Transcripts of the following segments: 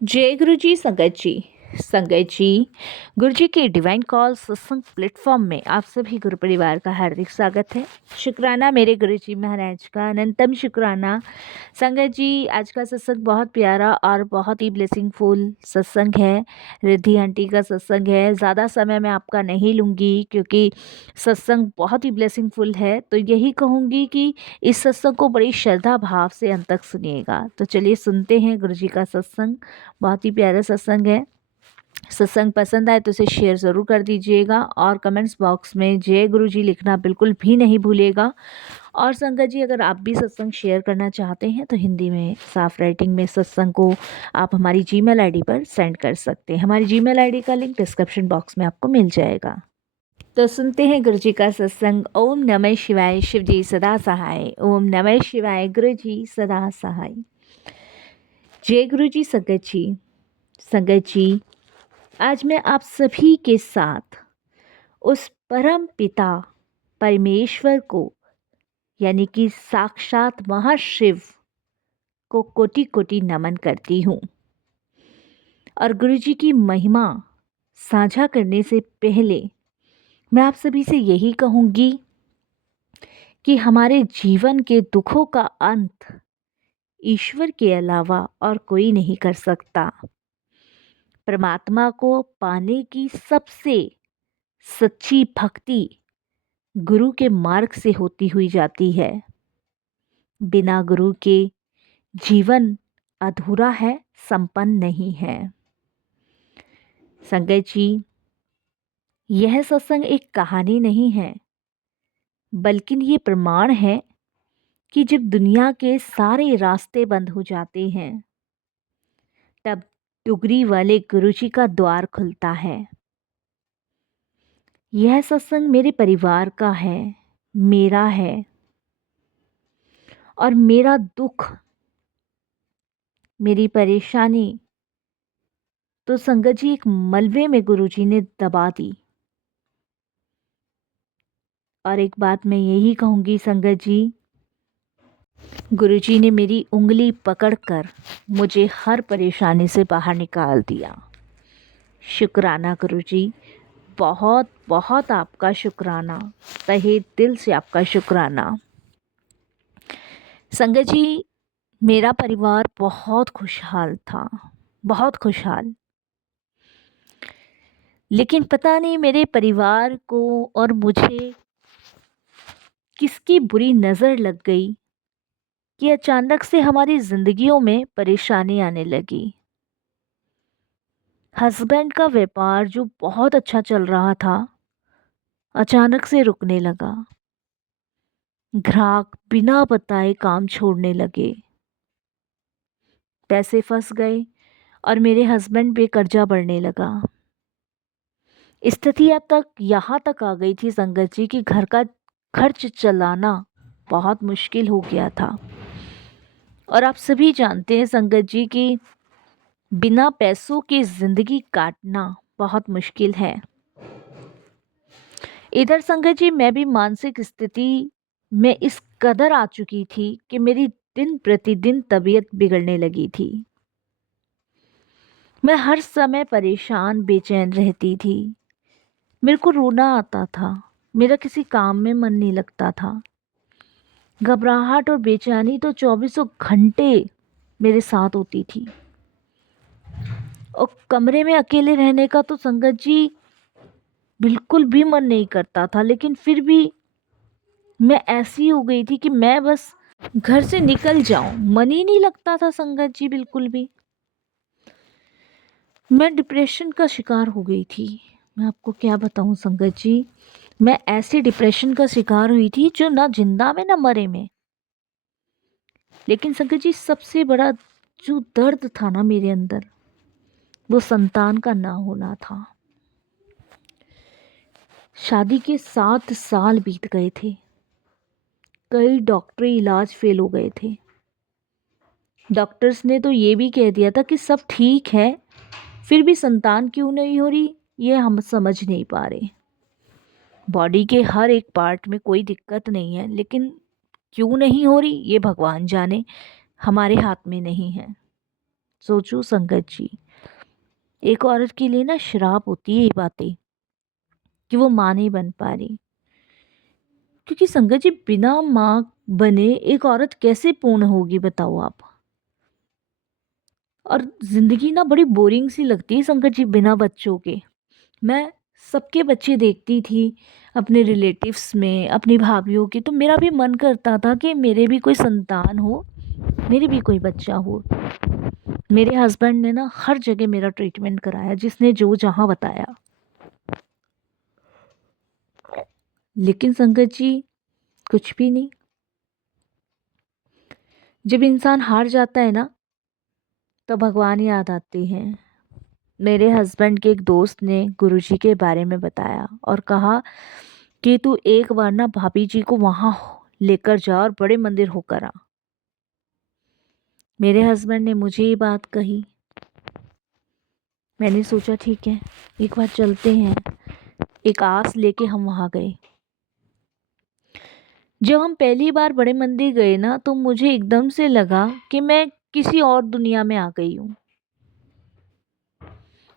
जय गुरु जी संगत जी। संगत जी, गुरु जी के डिवाइन कॉल सत्संग प्लेटफॉर्म में आप सभी गुरु परिवार का हार्दिक स्वागत है। शुक्राना मेरे गुरु जी महाराज का, अनंतम शुक्राना। संगत जी, आज का सत्संग बहुत प्यारा और बहुत ही ब्लेसिंगफुल सत्संग है। रिद्धि आंटी का सत्संग है। ज़्यादा समय मैं आपका नहीं लूँगी क्योंकि सत्संग बहुत ही ब्लेसिंगफुल है। तो यही कहूँगी कि इस सत्संग को बड़ी श्रद्धा भाव से अंत तक सुनिएगा। तो चलिए सुनते हैं गुरु जी का सत्संग। बहुत ही प्यारा सत्संग है। सत्संग पसंद आए तो इसे शेयर ज़रूर कर दीजिएगा और कमेंट्स बॉक्स में जय गुरु जी लिखना बिल्कुल भी नहीं भूलिएगा। और संगत जी, अगर आप भी सत्संग शेयर करना चाहते हैं तो हिंदी में साफ राइटिंग में सत्संग को आप हमारी जीमेल आईडी पर सेंड कर सकते हैं। हमारी जीमेल आईडी का लिंक डिस्क्रिप्शन बॉक्स में आपको मिल जाएगा। तो सुनते हैं गुरु जी का सत्संग। ओम नमः शिवाय, शिव जी सदा सहाय। ओम नमः शिवाय, गुरु जी सदा सहाय। जय गुरु जी संगत जी। संगत जी, आज मैं आप सभी के साथ उस परम पिता परमेश्वर को, यानी कि साक्षात महाशिव को कोटि कोटि नमन करती हूँ। और गुरु जी की महिमा साझा करने से पहले मैं आप सभी से यही कहूँगी कि हमारे जीवन के दुखों का अंत ईश्वर के अलावा और कोई नहीं कर सकता। परमात्मा को पाने की सबसे सच्ची भक्ति गुरु के मार्ग से होती हुई जाती है। बिना गुरु के जीवन अधूरा है, संपन्न नहीं है। संगत जी, यह सत्संग एक कहानी नहीं है, बल्कि ये प्रमाण है कि जब दुनिया के सारे रास्ते बंद हो जाते हैं तब डुगरी वाले गुरु जी का द्वार खुलता है। यह सत्संग मेरे परिवार का है, मेरा है। और मेरा दुख, मेरी परेशानी तो संगत जी एक मलबे में गुरुजी ने दबा दी। और एक बात मैं यही कहूँगी संगत जी, गुरुजी ने मेरी उंगली पकड़कर मुझे हर परेशानी से बाहर निकाल दिया। शुक्राना गुरुजी, बहुत बहुत आपका शुक्राना, तहे दिल से आपका शुक्राना। संगत जी, मेरा परिवार बहुत खुशहाल था, बहुत खुशहाल। लेकिन पता नहीं मेरे परिवार को और मुझे किसकी बुरी नज़र लग गई कि अचानक से हमारी ज़िंदगियों में परेशानी आने लगी। हस्बैंड का व्यापार जो बहुत अच्छा चल रहा था, अचानक से रुकने लगा। ग्राहक बिना बताए काम छोड़ने लगे। पैसे फंस गए और मेरे हस्बैंड पे कर्जा बढ़ने लगा। स्थिति अब तक यहाँ तक आ गई थी संगत जी कि घर का खर्च चलाना बहुत मुश्किल हो गया था। और आप सभी जानते हैं संगत जी कि बिना पैसों की ज़िंदगी काटना बहुत मुश्किल है। इधर संगत जी, मैं भी मानसिक स्थिति में इस कदर आ चुकी थी कि मेरी दिन प्रतिदिन तबीयत बिगड़ने लगी थी। मैं हर समय परेशान बेचैन रहती थी। मेरे को रोना आता था, मेरा किसी काम में मन नहीं लगता था। घबराहट और बेचैनी तो चौबीसों घंटे मेरे साथ होती थी। और कमरे में अकेले रहने का तो संगत जी बिल्कुल भी मन नहीं करता था। लेकिन फिर भी मैं ऐसी हो गई थी कि मैं बस घर से निकल जाऊं, मन ही नहीं लगता था संगत जी बिल्कुल भी। मैं डिप्रेशन का शिकार हो गई थी। मैं आपको क्या बताऊं संगत जी, मैं ऐसे डिप्रेशन का शिकार हुई थी जो ना जिंदा में ना मरे में। लेकिन संगत जी, सबसे बड़ा जो दर्द था ना मेरे अंदर, वो संतान का ना होना था। शादी के 7 साल बीत गए थे। कई डॉक्टरी इलाज फेल हो गए थे। डॉक्टर्स ने तो ये भी कह दिया था कि सब ठीक है, फिर भी संतान क्यों नहीं हो रही ये हम समझ नहीं पा रहे। बॉडी के हर एक पार्ट में कोई दिक्कत नहीं है, लेकिन क्यों नहीं हो रही ये भगवान जाने, हमारे हाथ में नहीं है। सोचो संगत जी, एक औरत के लिए ना श्राप होती है ये बातें कि वो माँ नहीं बन पा रही। क्योंकि संगत जी, बिना माँ बने एक औरत कैसे पूर्ण होगी बताओ आप। और ज़िंदगी ना बड़ी बोरिंग सी लगती है संगत जी बिना बच्चों के। मैं सबके बच्चे देखती थी अपने रिलेटिव्स में, अपनी भाभीयों के, तो मेरा भी मन करता था कि मेरे भी कोई संतान हो, मेरे भी कोई बच्चा हो। मेरे हस्बैंड ने ना हर जगह मेरा ट्रीटमेंट कराया, जिसने जो जहाँ बताया। लेकिन संगत जी, कुछ भी नहीं। जब इंसान हार जाता है ना, तो भगवान याद आते हैं। मेरे हस्बैंड के एक दोस्त ने गुरुजी के बारे में बताया और कहा कि तू एक बार ना भाभी जी को वहाँ लेकर जा और बड़े मंदिर होकर आ। मेरे हस्बैंड ने मुझे ये बात कही। मैंने सोचा ठीक है, एक बार चलते हैं। एक आस लेके हम वहाँ गए। जब हम पहली बार बड़े मंदिर गए ना, तो मुझे एकदम से लगा कि मैं किसी और दुनिया में आ गई हूँ।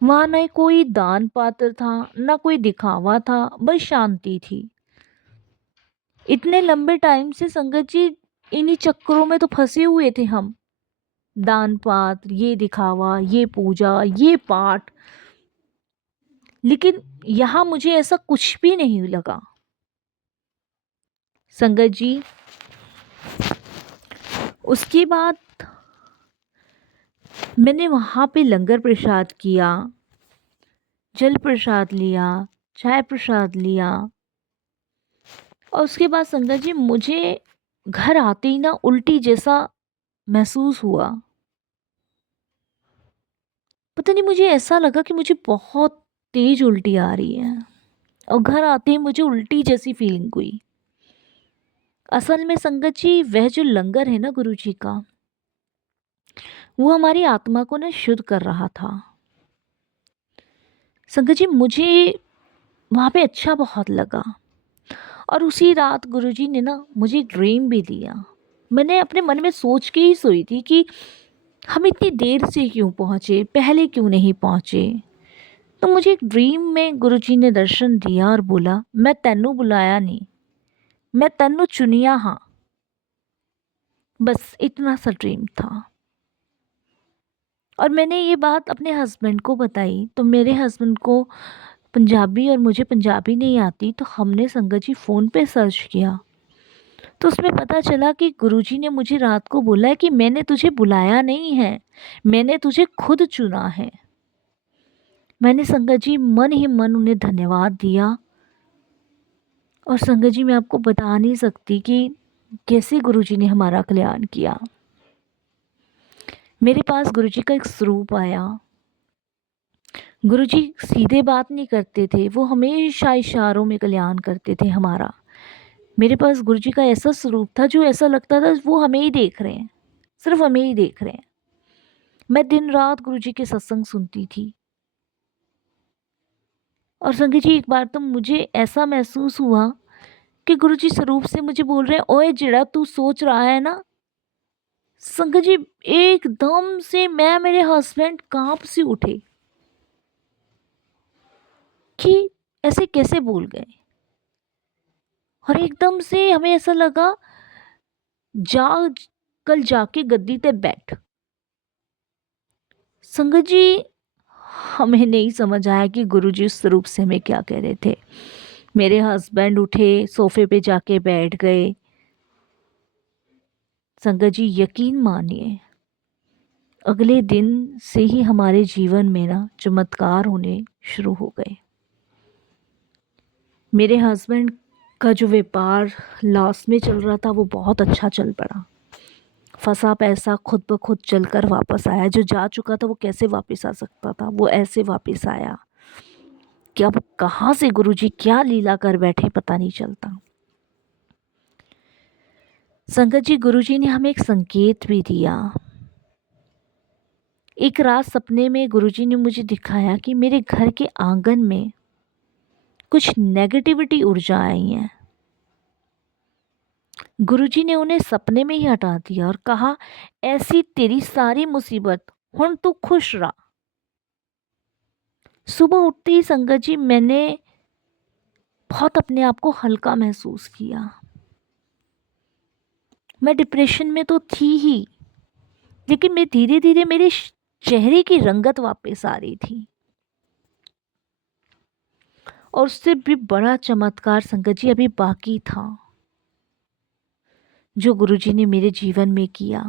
वहाँ न कोई दान पात्र था, न कोई दिखावा था, बस शांति थी। इतने लंबे टाइम से संगत जी इन्हीं चक्करों में तो फंसे हुए थे हम। दान पात्र, ये दिखावा, ये पूजा, ये पाठ। लेकिन यहाँ मुझे ऐसा कुछ भी नहीं लगा। संगत जी, उसके बाद मैंने वहाँ पे लंगर प्रसाद किया, जल प्रसाद लिया, चाय प्रसाद लिया। और उसके बाद संगत जी, मुझे घर आते ही ना उल्टी जैसा महसूस हुआ। पता नहीं, मुझे ऐसा लगा कि मुझे बहुत तेज उल्टी आ रही है। और घर आते ही मुझे उल्टी जैसी फीलिंग हुई। असल में संगत जी, वह जो लंगर है ना गुरु जी का, वो हमारी आत्मा को ना शुद्ध कर रहा था। संगत जी, मुझे वहाँ पे अच्छा बहुत लगा। और उसी रात गुरुजी ने ना मुझे एक ड्रीम भी दिया। मैंने अपने मन में सोच के ही सोई थी कि हम इतनी देर से क्यों पहुँचे, पहले क्यों नहीं पहुँचे। तो मुझे एक ड्रीम में गुरुजी ने दर्शन दिया और बोला, मैं तेनू बुलाया नहीं, मैं तेनू चुनिया हाँ। बस इतना सा ड्रीम था। और मैंने ये बात अपने हस्बैंड को बताई, तो मेरे हस्बैंड को पंजाबी और मुझे पंजाबी नहीं आती, तो हमने संगत जी फ़ोन पे सर्च किया। तो उसमें पता चला कि गुरुजी ने मुझे रात को बोला है कि मैंने तुझे बुलाया नहीं है, मैंने तुझे खुद चुना है। मैंने संगत जी मन ही मन उन्हें धन्यवाद दिया। और संगत जी, मैं आपको बता नहीं सकती कि कैसे गुरुजी ने हमारा कल्याण किया। मेरे पास गुरुजी का एक स्वरूप आया। गुरुजी सीधे बात नहीं करते थे, वो हमेशा इशारों में कल्याण करते थे हमारा। मेरे पास गुरुजी का ऐसा स्वरूप था जो ऐसा लगता था वो हमें ही देख रहे हैं, सिर्फ हमें ही देख रहे हैं। मैं दिन रात गुरुजी के सत्संग सुनती थी। और संगत जी, एक बार तो मुझे ऐसा महसूस हुआ कि गुरुजी स्वरूप से मुझे बोल रहे हैं, ओए जिड़ा तू सोच रहा है ना। संगत जी, एकदम से मैं, मेरे हस्बैंड कांप से उठे कि ऐसे कैसे बोल गए। और एकदम से हमें ऐसा लगा, जा कल जाके गद्दी ते बैठ। संगत जी, हमें नहीं समझ आया कि गुरुजी उस स्वरूप से हमें क्या कह रहे थे। मेरे हस्बैंड उठे, सोफे पे जाके बैठ गए। संगत जी, यकीन मानिए, अगले दिन से ही हमारे जीवन में ना चमत्कार होने शुरू हो गए। मेरे हस्बैंड का जो व्यापार लॉस में चल रहा था, वो बहुत अच्छा चल पड़ा। फंसा पैसा खुद ब खुद चलकर वापस आया। जो जा चुका था वो कैसे वापस आ सकता था, वो ऐसे वापस आया कि अब कहाँ से गुरुजी क्या लीला कर बैठे पता नहीं चलता। संगत जी, गुरुजी ने हमें एक संकेत भी दिया। एक रात सपने में गुरुजी ने मुझे दिखाया कि मेरे घर के आंगन में कुछ नेगेटिविटी ऊर्जा आई हैं। गुरुजी ने उन्हें सपने में ही हटा दिया और कहा, ऐसी तेरी सारी मुसीबत हुण तू खुश रह। सुबह उठते ही संगत जी मैंने बहुत अपने आप को हल्का महसूस किया। मैं डिप्रेशन में तो थी ही, लेकिन मैं धीरे धीरे मेरे चेहरे की रंगत वापस आ रही थी। और उससे भी बड़ा चमत्कार संगत जी अभी बाकी था, जो गुरुजी ने मेरे जीवन में किया।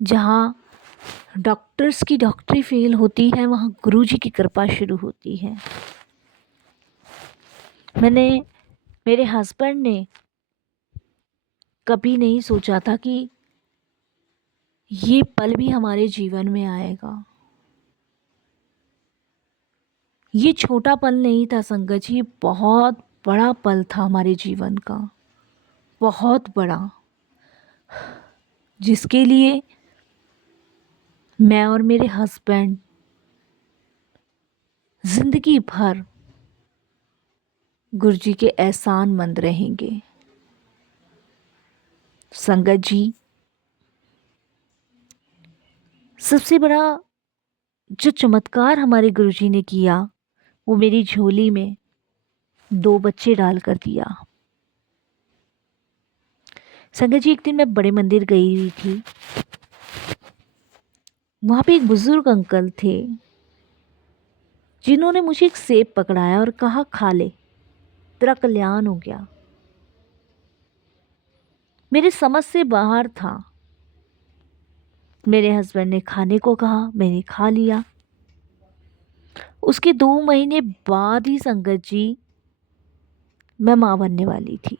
जहाँ डॉक्टर्स की डॉक्टरी फेल होती है, वहाँ गुरुजी की कृपा शुरू होती है। मेरे हस्बैंड ने कभी नहीं सोचा था कि ये पल भी हमारे जीवन में आएगा। ये छोटा पल नहीं था संगत जी, बहुत बड़ा पल था हमारे जीवन का, बहुत बड़ा, जिसके लिए मैं और मेरे हस्बैंड जिंदगी भर गुरुजी के एहसानमंद रहेंगे। संगत जी, सबसे बड़ा जो चमत्कार हमारे गुरुजी ने किया, वो मेरी झोली में 2 बच्चे डाल कर दिया। संगत जी, एक दिन मैं बड़े मंदिर गई हुई थी। वहाँ पे एक बुजुर्ग अंकल थे, जिन्होंने मुझे एक सेब पकड़ाया और कहा, खा ले, तेरा कल्याण हो गया। मेरे समझ से बाहर था। मेरे हस्बैंड ने खाने को कहा, मैंने खा लिया। उसके 2 महीने बाद ही संगत जी मैं माँ बनने वाली थी।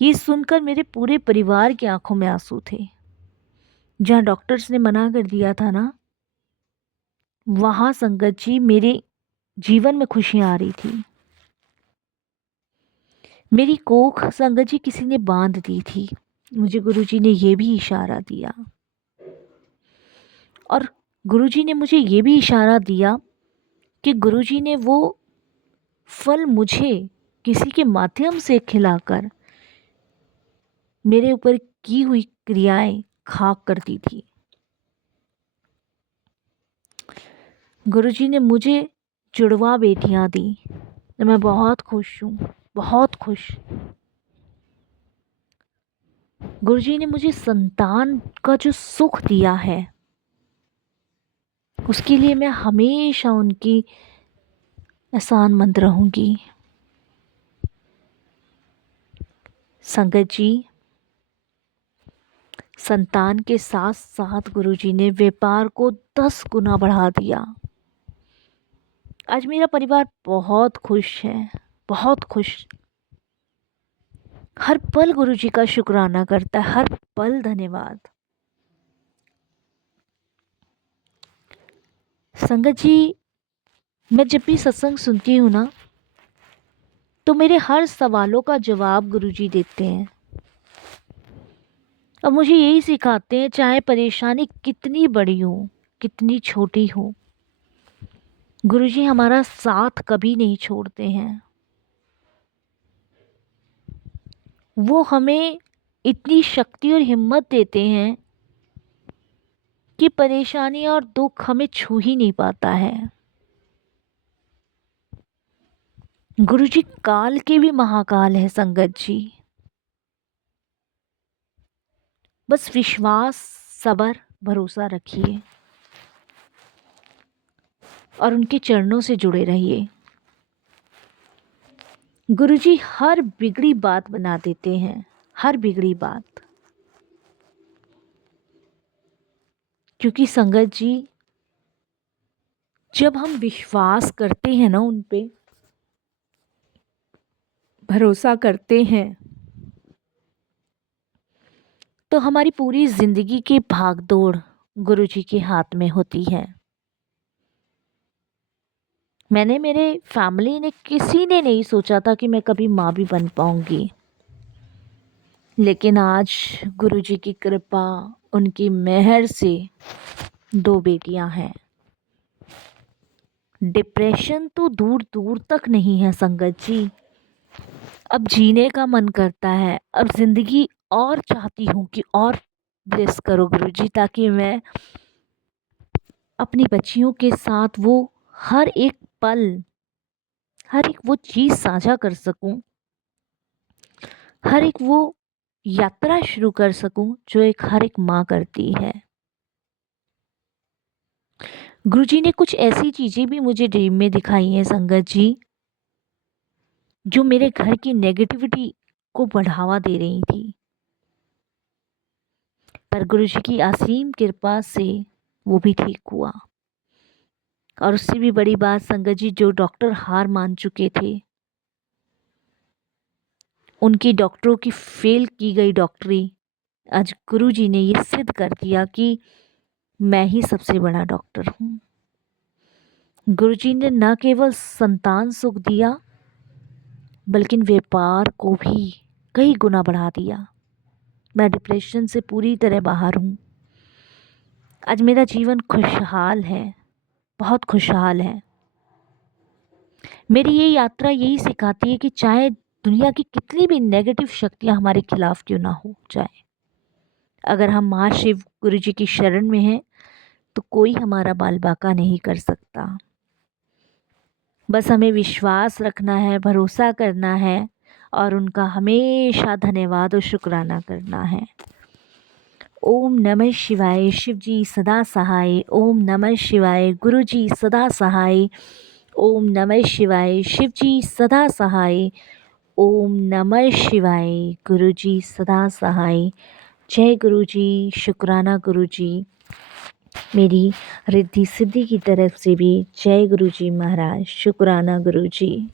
ये सुनकर मेरे पूरे परिवार की आंखों में आंसू थे। जहाँ डॉक्टर्स ने मना कर दिया था ना, वहाँ संगत जी मेरे जीवन में खुशियाँ आ रही थी। मेरी कोख संगत जी किसी ने बांध दी थी। मुझे गुरुजी ने ये भी इशारा दिया, और गुरुजी ने मुझे ये भी इशारा दिया कि गुरुजी ने वो फल मुझे किसी के माध्यम से खिलाकर मेरे ऊपर की हुई क्रियाएं खाक कर दी थी। गुरुजी ने मुझे जुड़वा बेटियां दी। मैं बहुत खुश हूँ, बहुत खुश। गुरुजी ने मुझे संतान का जो सुख दिया है, उसके लिए मैं हमेशा उनकी एहसानमंद रहूंगी। संगत जी, संतान के साथ साथ गुरुजी ने व्यापार को 10 गुना बढ़ा दिया। आज मेरा परिवार बहुत खुश है, बहुत खुश। हर पल गुरुजी का शुक्राना करता है, हर पल धन्यवाद। संगत जी, मैं जब भी सत्संग सुनती हूँ ना, तो मेरे हर सवालों का जवाब गुरुजी देते हैं। और मुझे यही सिखाते हैं, चाहे परेशानी कितनी बड़ी हो, कितनी छोटी हो, गुरुजी हमारा साथ कभी नहीं छोड़ते हैं। वो हमें इतनी शक्ति और हिम्मत देते हैं कि परेशानी और दुख हमें छू ही नहीं पाता है। गुरुजी काल के भी महाकाल है संगत जी। बस विश्वास, सब्र, भरोसा रखिए और उनके चरणों से जुड़े रहिए। गुरुजी हर बिगड़ी बात बना देते हैं, हर बिगड़ी बात। क्योंकि संगत जी, जब हम विश्वास करते हैं ना, उन पे भरोसा करते हैं, तो हमारी पूरी जिंदगी की भागदौड़ गुरुजी के हाथ में होती है। मेरे फैमिली ने, किसी ने नहीं सोचा था कि मैं कभी माँ भी बन पाऊंगी। लेकिन आज गुरुजी की कृपा, उनकी मेहर से 2 बेटियां हैं। डिप्रेशन तो दूर दूर तक नहीं है संगत जी। अब जीने का मन करता है, अब जिंदगी और चाहती हूँ कि और ब्लेस करो गुरुजी, ताकि मैं अपनी बच्चियों के साथ वो हर एक पल, हर एक वो चीज़ साझा कर सकूं, हर एक वो यात्रा शुरू कर सकूं जो एक हर एक माँ करती है। गुरुजी ने कुछ ऐसी चीज़ें भी मुझे ड्रीम में दिखाई हैं संगत जी, जो मेरे घर की नेगेटिविटी को बढ़ावा दे रही थी, पर गुरुजी की असीम कृपा से वो भी ठीक हुआ। और उससे भी बड़ी बात संगत जी, जो डॉक्टर हार मान चुके थे, उनकी डॉक्टरों की फेल की गई डॉक्टरी, आज गुरुजी ने ये सिद्ध कर दिया कि मैं ही सबसे बड़ा डॉक्टर हूँ। गुरुजी ने न केवल संतान सुख दिया, बल्कि व्यापार को भी कई गुना बढ़ा दिया। मैं डिप्रेशन से पूरी तरह बाहर हूँ। आज मेरा जीवन खुशहाल है, बहुत खुशहाल है। मेरी ये यात्रा यही सिखाती है कि चाहे दुनिया की कितनी भी नेगेटिव शक्तियाँ हमारे खिलाफ क्यों ना हो जाए, अगर हम महाशिव गुरु जी की शरण में हैं तो कोई हमारा बाल बाका नहीं कर सकता। बस हमें विश्वास रखना है, भरोसा करना है और उनका हमेशा धन्यवाद और शुक्राना करना है। ओम नमः शिवाय, शिव जी सदा सहाय। ओम नमः शिवाय, गुरु जी सदा सहाय। ओम नमः शिवाय, शिव जी सदा सहाय। ओम नमः शिवाय, गुरु जी सदा सहाय। जय गुरु जी, शुक्राना गुरु जी। मेरी रिद्धि सिद्धि की तरफ से भी जय गुरु जी महाराज, शुक्राना गुरु जी।